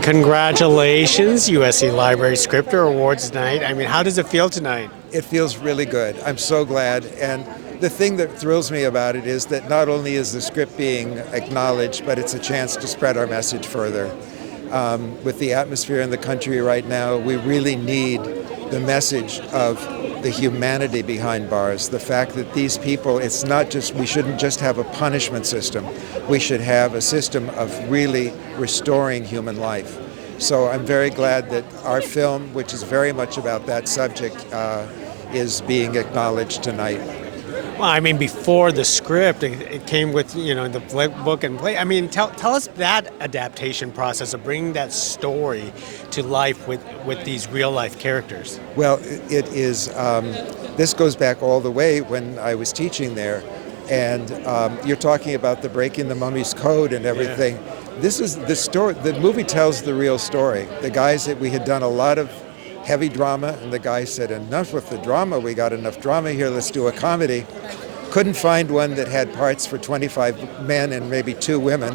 mean, congratulations, USC Libraries Scripter Awards tonight. I mean, how does it feel tonight? It feels really good. I'm so glad. And the thing that thrills me about it is that not only is the script being acknowledged, but it's a chance to spread our message further. With the atmosphere in the country right now, we really need the message of the humanity behind bars, the fact that these people, it's not just, we shouldn't just have a punishment system. We should have a system of really restoring human life. So I'm very glad that our film, which is very much about that subject, is being acknowledged tonight. Well, I mean, before the script, it came with, the book and play. I mean, tell us that adaptation process of bringing that story to life with these real-life characters. Well, it is, this goes back all the way when I was teaching there, and you're talking about the breaking the mummy's code and everything. Yeah. This is the story, the movie tells the real story. The guys that we had done a lot of heavy drama, and the guy said, enough with the drama, we got enough drama here, let's do a comedy. Couldn't find one that had parts for 25 men and maybe 2 women,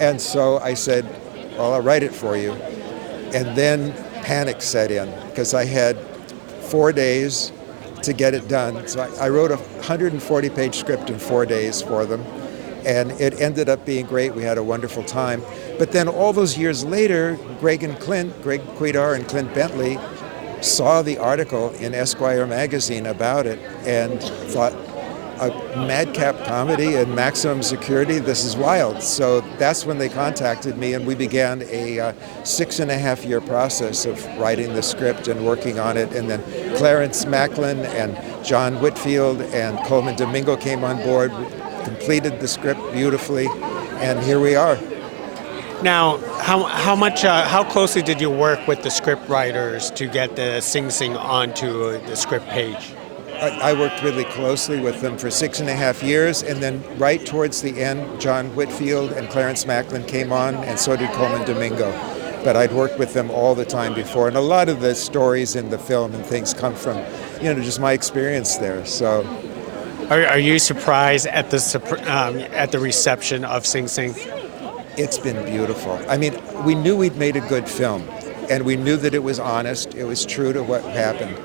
and so I said, well, I'll write it for you. And then panic set in, because I had 4 days to get it done. So I wrote a 140-page script in 4 days for them, and it ended up being great. We had a wonderful time. But then all those years later, Greg Quidar and Clint Bentley saw the article in Esquire magazine about it and thought, a madcap comedy and maximum security, this is wild. So that's when they contacted me, and we began a 6.5-year process of writing the script and working on it. And then Clarence Macklin and John Whitfield and Coleman Domingo came on board, completed the script beautifully, and here we are. Now, how closely did you work with the script writers to get the Sing Sing onto the script page? I worked really closely with them for 6.5 years, and then right towards the end, John Whitfield and Clarence Macklin came on, and so did Coleman Domingo. But I'd worked with them all the time before, and a lot of the stories in the film and things come from, just my experience there. So, are you surprised at the reception of Sing Sing? It's been beautiful. I mean, we knew we'd made a good film, and we knew that it was honest, it was true to what happened.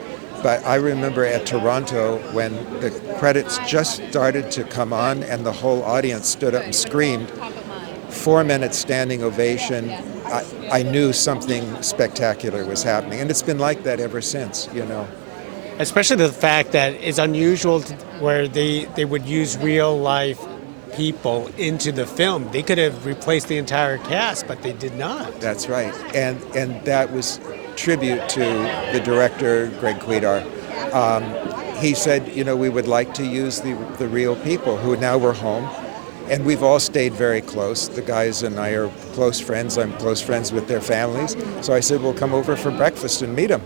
But I remember at Toronto when the credits just started to come on and the whole audience stood up and screamed, 4 minutes standing ovation. I knew something spectacular was happening, and it's been like that ever since, Especially the fact that it's unusual where they would use real life people into the film. They could have replaced the entire cast, but they did not. That's right, and that was tribute to the director, Greg Quidar. He said, we would like to use the real people who now we're home, and we've all stayed very close. The guys and I are close friends. I'm close friends with their families. So I said, we'll come over for breakfast and meet them.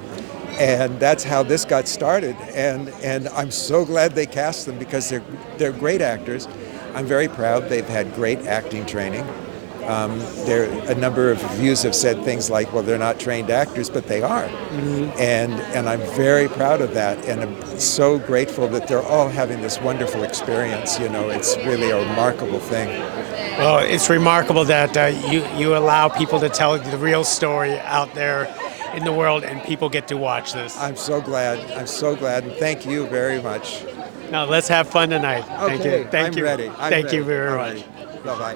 And that's how this got started. And I'm so glad they cast them because they're great actors. I'm very proud they've had great acting training. A number of reviews have said things like, well, they're not trained actors, but they are. Mm-hmm. And I'm very proud of that, and I'm so grateful that they're all having this wonderful experience. It's really a remarkable thing. Well, it's remarkable that you allow people to tell the real story out there in the world, and people get to watch this. I'm so glad, and thank you very much. Now, let's have fun tonight. Okay, Thank you. I'm ready. Thank you very much. Bye-bye.